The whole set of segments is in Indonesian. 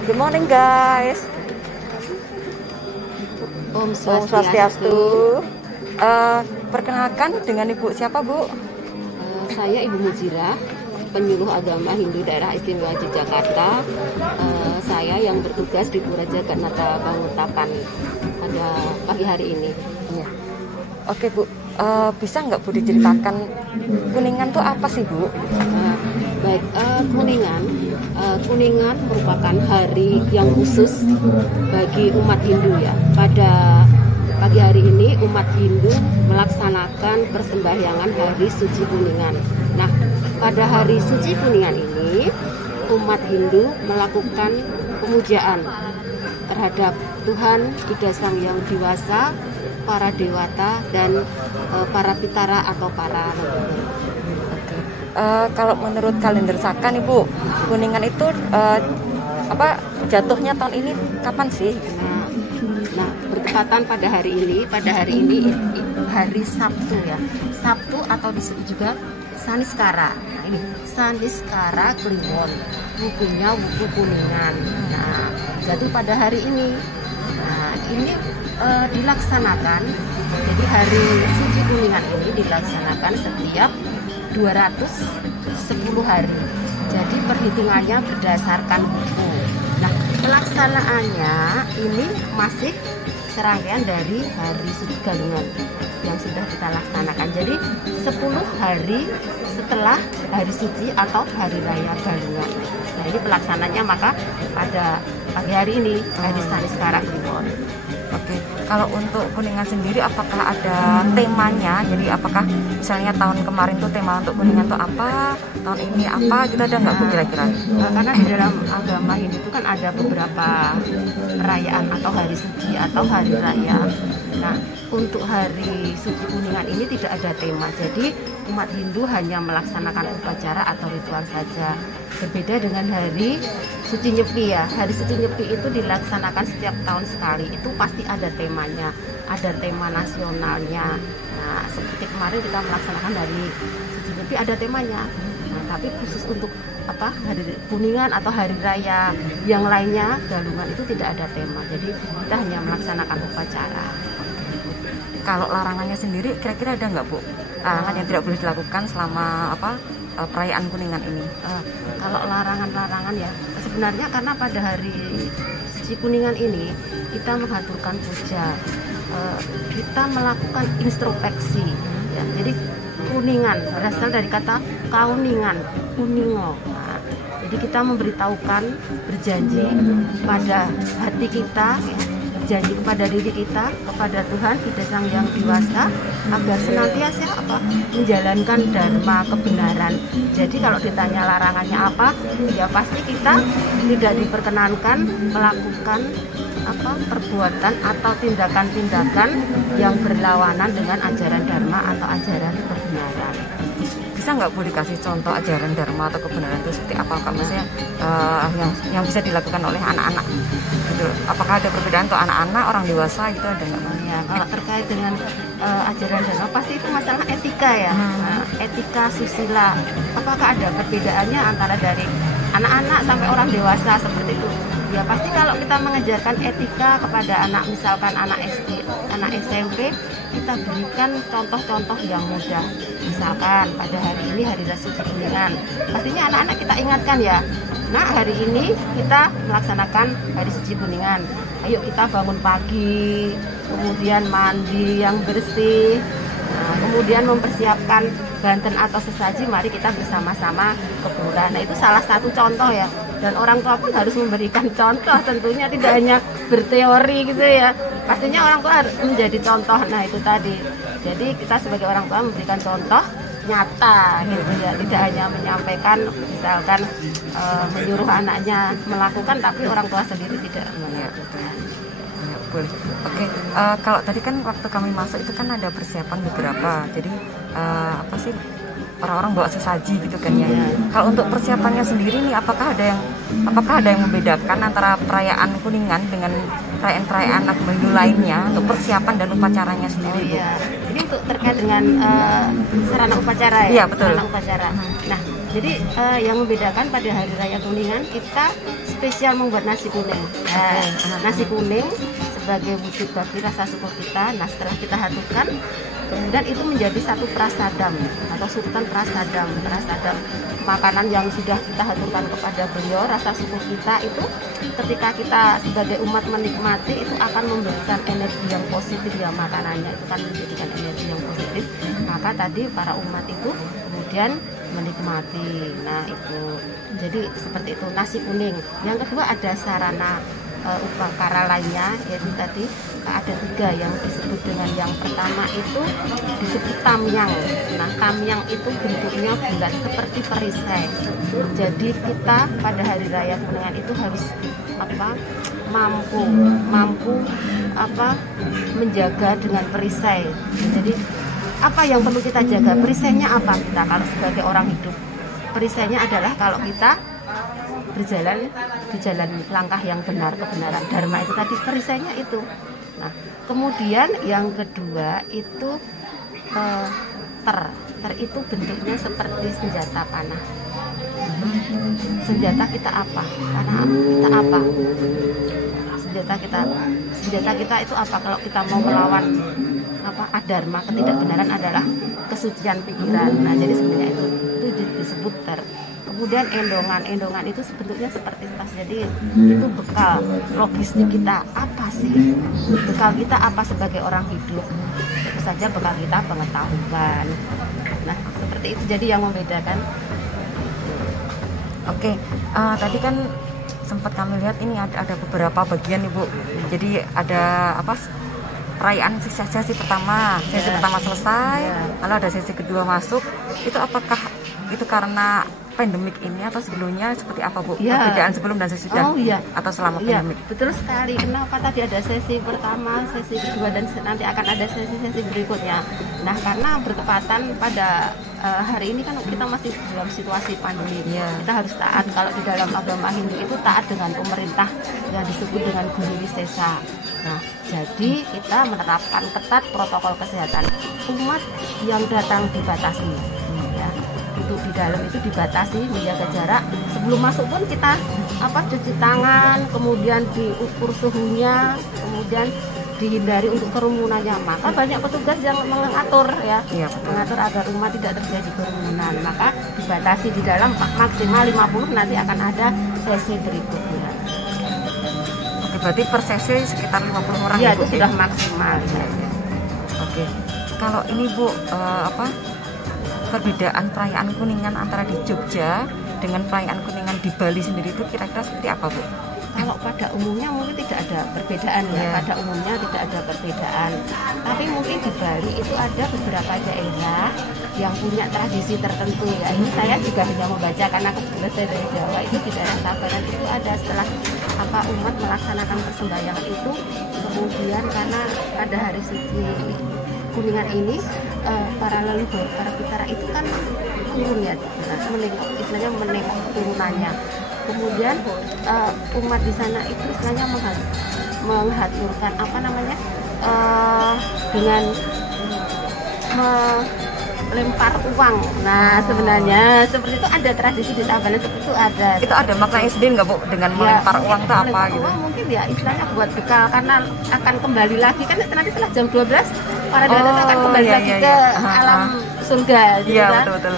Good morning guys. Om Swastiastu. Perkenalkan dengan Ibu siapa Bu? Saya Ibu Mujirah, penyuluh agama Hindu daerah istimewa Yogyakarta. Saya yang bertugas di Pura Jagannatha Banguntapan pada pagi hari ini. Iya. Oke Bu, bisa nggak Bu diceritakan Kuningan tuh apa sih Bu? Baik, Kuningan merupakan hari yang khusus bagi umat Hindu ya. Pada pagi hari ini umat Hindu melaksanakan persembahyangan Hari Suci Kuningan. Nah, pada Hari Suci Kuningan ini umat Hindu melakukan pemujaan terhadap Tuhan Ida Sang Yang Diwasa, para dewata dan para pitara atau para leluhur. Kalau menurut kalender Saka nih Bu, Kuningan itu jatuhnya tahun ini kapan sih? Nah, bertepatan pada hari ini hari Sabtu ya. Sabtu atau disebut juga Saniskara. Nah, ini Saniskara Kliwon. Wukunya wuku Kuningan. Nah, jadi pada hari ini ini dilaksanakan. Jadi hari Suci Kuningan ini dilaksanakan setiap 210 hari. Jadi perhitungannya berdasarkan wuku. Nah, pelaksanaannya ini masih serangkaian dari Hari Suci Galungan yang sudah kita laksanakan. Jadi 10 hari setelah Hari Suci atau Hari Raya Galungan. Nah, ini pelaksananya maka pada pagi hari ini Hari Saniskara Kliwon. Oke, kalau untuk Kuningan sendiri apakah ada temanya? Jadi apakah misalnya tahun kemarin tuh tema untuk Kuningan tuh apa, tahun ini apa, gitu ada nggak Bu kira-kira? Karena di dalam agama Hindu itu kan ada beberapa perayaan atau hari suci atau hari raya. Nah, untuk Hari Suci Kuningan ini tidak ada tema. Jadi umat Hindu hanya melaksanakan upacara atau ritual saja. Berbeda dengan Hari Suci Nyepi ya. Hari Suci Nyepi itu dilaksanakan setiap tahun sekali. Itu pasti ada temanya, ada tema nasionalnya. Nah, seperti kemarin kita melaksanakan Hari Suci Nyepi ada temanya. Nah, tapi khusus untuk Hari Kuningan atau hari raya yang lainnya Galungan itu tidak ada tema. Jadi kita hanya melaksanakan upacara. Kalau larangannya sendiri kira-kira ada nggak Bu? Larangan yang tidak boleh dilakukan selama perayaan Kuningan ini? Kalau larangan-larangan ya sebenarnya karena pada Hari Suci Kuningan ini kita mengaturkan puja, kita melakukan introspeksi ya. Jadi Kuningan berasal dari kata kauningan, kuningo. Nah, jadi kita memberitahukan, berjanji pada hati kita ya, janji kepada diri kita, kepada Tuhan Ida Sang Yang Diwasa agar senantiasa menjalankan dharma kebenaran. Jadi kalau ditanya larangannya apa, ya pasti kita tidak diperkenankan melakukan perbuatan atau tindakan-tindakan yang berlawanan dengan ajaran dharma atau ajaran kebenaran. Bisa nggak Bu dikasih contoh ajaran dharma atau kebenaran itu seperti apa? Maksudnya yang bisa dilakukan oleh anak-anak gitu. Apakah ada perbedaan untuk anak-anak, orang dewasa gitu ada nggak? Ya, kalau terkait dengan ajaran dharma pasti itu masalah etika ya. Etika susila. Apakah ada perbedaannya antara dari anak-anak sampai orang dewasa seperti itu? Ya pasti kalau kita mengajarkan etika kepada anak, misalkan anak SD, anak SMP, kita berikan contoh-contoh yang mudah. Misalkan pada hari ini Hari Suci Kuningan, pastinya anak-anak kita ingatkan ya. Nah, hari ini kita melaksanakan Hari Suci Kuningan. Ayo kita bangun pagi, kemudian mandi yang bersih, kemudian mempersiapkan banten atau sesaji, mari kita bersama-sama ke pura. Nah, itu salah satu contoh ya. Dan orang tua pun harus memberikan contoh, tentunya tidak hanya berteori gitu ya. Pastinya orang tua harus menjadi contoh. Nah, itu tadi. Jadi kita sebagai orang tua memberikan contoh nyata gitu ya. Tidak hanya menyampaikan misalkan menyuruh anaknya melakukan tapi orang tua sendiri tidak melakukan. Boleh. Oke, kalau tadi kan waktu kami masuk itu kan ada persiapan beberapa. Jadi orang-orang bawa sesaji gitu kan ya. Kalau untuk persiapannya sendiri nih apakah ada yang membedakan antara perayaan Kuningan dengan perayaan-perayaan agama Hindu lainnya untuk persiapan dan upacaranya sendiri? Iya. Ini untuk terkait dengan sarana upacara ya. Iya, betul. Sarana upacara. Nah, Jadi yang membedakan pada hari raya Kuningan kita spesial membuat nasi kuning. Nasi kuning sebagai wujud bakti rasa syukur kita. Nah, setelah kita haturkan, kemudian itu menjadi satu prasadam atau sultan prasadam makanan yang sudah kita haturkan kepada beliau. Rasa syukur kita itu ketika kita sebagai umat menikmati itu akan memberikan energi yang positif ya, makanannya itu kan menjadikan energi yang positif. Maka tadi para umat itu kemudian menikmati. Nah, itu jadi seperti itu nasi kuning. Yang kedua ada sarana upacara lainnya, yaitu tadi ada 3 yang disebut dengan yang pertama itu disebut tamyang. Nah, tamyang itu bentuknya bulat seperti perisai. Jadi kita pada hari raya Kuningan itu harus mampu menjaga dengan perisai. Jadi apa yang perlu kita jaga? Perisainya apa kita kalau sebagai orang hidup? Perisainya adalah kalau kita berjalan di jalan langkah yang benar, kebenaran dharma itu tadi perisainya itu. Nah, kemudian yang kedua itu ter itu bentuknya seperti senjata panah. Senjata kita apa? Panah kita apa? Senjata kita itu apa kalau kita mau melawan adharma, ketidakbenaran adalah kesucian pikiran. Nah, jadi sebenarnya itu disebut ter. Kemudian endongan itu sebetulnya seperti tas. Jadi itu bekal logistik kita apa sih? Bekal kita apa sebagai orang hidup? Tentu saja bekal kita pengetahuan. Nah, seperti itu jadi yang membedakan. Oke, tadi kan sempat kami lihat ini ada beberapa bagian Ibu. Jadi ada perayaan sesi pertama selesai, lalu ada sesi kedua masuk. Itu apakah itu karena pandemik ini atau sebelumnya seperti apa Bu? Perbedaan sebelum dan sesudah atau selama pandemik? Betul sekali. Kenapa tadi ada sesi pertama, sesi kedua dan nanti akan ada sesi berikutnya. Nah, karena bertepatan pada hari ini kan kita masih dalam situasi pandemi. Kita harus taat. Kalau di dalam agama Hindu itu taat dengan pemerintah yang disebut dengan Guru Wisesa. Nah, jadi kita menerapkan ketat protokol kesehatan. Umat yang datang dibatasi. Untuk di dalam itu dibatasi, menjaga jarak. Sebelum masuk pun kita cuci tangan, kemudian diukur suhunya, kemudian dihindari untuk kerumunannya. Maka banyak petugas yang mengatur mengatur agar umat tidak terjadi kerumunan. Maka dibatasi di dalam maksimal 50, nanti akan ada sesi berikutnya. Oke, berarti per sesi sekitar 50 orang ya, itu sudah maksimal. Oke. Kalau ini Bu, perbedaan perayaan Kuningan antara di Jogja dengan perayaan Kuningan di Bali sendiri itu kira-kira seperti apa Bu? Kalau pada umumnya mungkin tidak ada perbedaan pada umumnya tidak ada perbedaan. Tapi mungkin di Bali itu ada beberapa daerah yang punya tradisi tertentu ya. Ini saya juga hanya membaca karena kebetulan saya dari Jawa. Itu di daerah Tabanan itu ada setelah umat melaksanakan persembahyangan itu, kemudian karena pada hari suci Kuningan ini para leluhur, para pitara itu kan turun ya, istilahnya menengok turunannya. Kemudian umat di sana itu istilahnya menghaturkan dengan melempar uang. Nah, sebenarnya seperti itu ada tradisi di Tabanan seperti itu ada. Itu ada maknanya sendiri nggak Bu dengan melempar uang itu apa gitu? Mungkin ya istilahnya buat bekal karena akan kembali lagi kan nanti setelah jam 12 para dewasa akan kembali lagi ke alam surga gitu kan. Betul.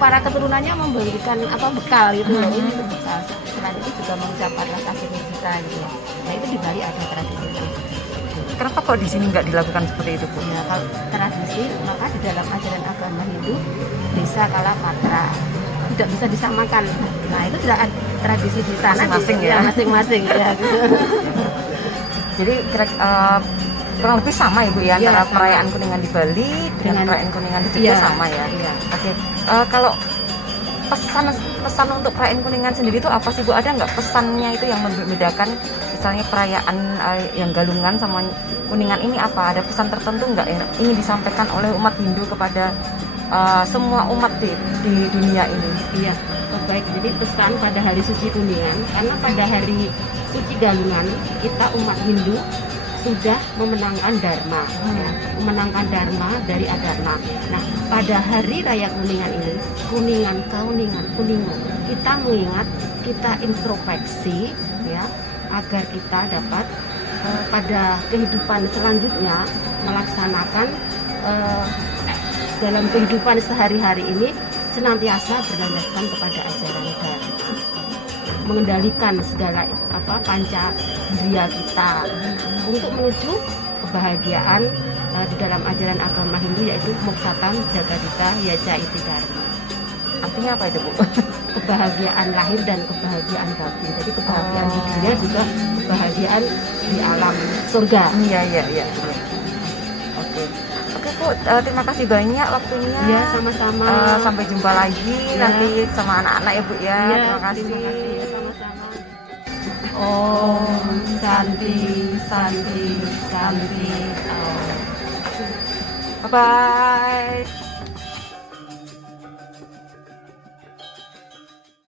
Para keturunannya memberikan bekal gitu. Ini itu bekal. Selain itu juga mengucapkan rasa syukur kita gitu. Nah, itu di Bali ada tradisi itu. Kenapa kok di sini nggak dilakukan seperti itu Bu? Ya, kalau tradisi maka di dalam ajaran agama Hindu desa Kalapatra tidak bisa disamakan. Nah, itu sudah tradisi di sana masing-masing ya. Gitu. Jadi kurang lebih sama Ibu ya antara perayaan Kuningan di Bali dengan perayaan Kuningan di Jogja sama ya. Oke. Kalau pesan untuk perayaan Kuningan sendiri itu apa sih Bu? Ada nggak pesannya itu yang membedakan misalnya perayaan yang Galungan sama Kuningan ini apa? Ada pesan tertentu nggak yang ingin disampaikan oleh umat Hindu kepada semua umat di dunia ini? Iya, baik. Jadi pesan pada hari suci Kuningan, karena pada hari suci Galungan kita umat Hindu sudah memenangkan dharma, ya, memenangkan dharma dari adharma. Nah, pada hari raya Kuningan ini, Kuningan, Kuningan, kita mengingat, kita introspeksi, ya, agar kita dapat pada kehidupan selanjutnya melaksanakan dalam kehidupan sehari-hari ini senantiasa berlandaskan kepada ajaran dharma, mengendalikan segala panca indera kita untuk menuju kebahagiaan di dalam ajaran agama Hindu, yaitu Moksatam Jagadita Yaca Iti Dharma. Artinya apa itu, Bu? Kebahagiaan lahir dan kebahagiaan batin. Jadi kebahagiaan di dunia juga kebahagiaan di alam surga. Iya. Oke, Bu, terima kasih banyak waktunya. Ya, sama-sama. Sampai jumpa lagi nanti sama anak-anak ya, Bu ya. Terima kasih. Ya, sama-sama. Om Santi Santi Santi. Bye bye.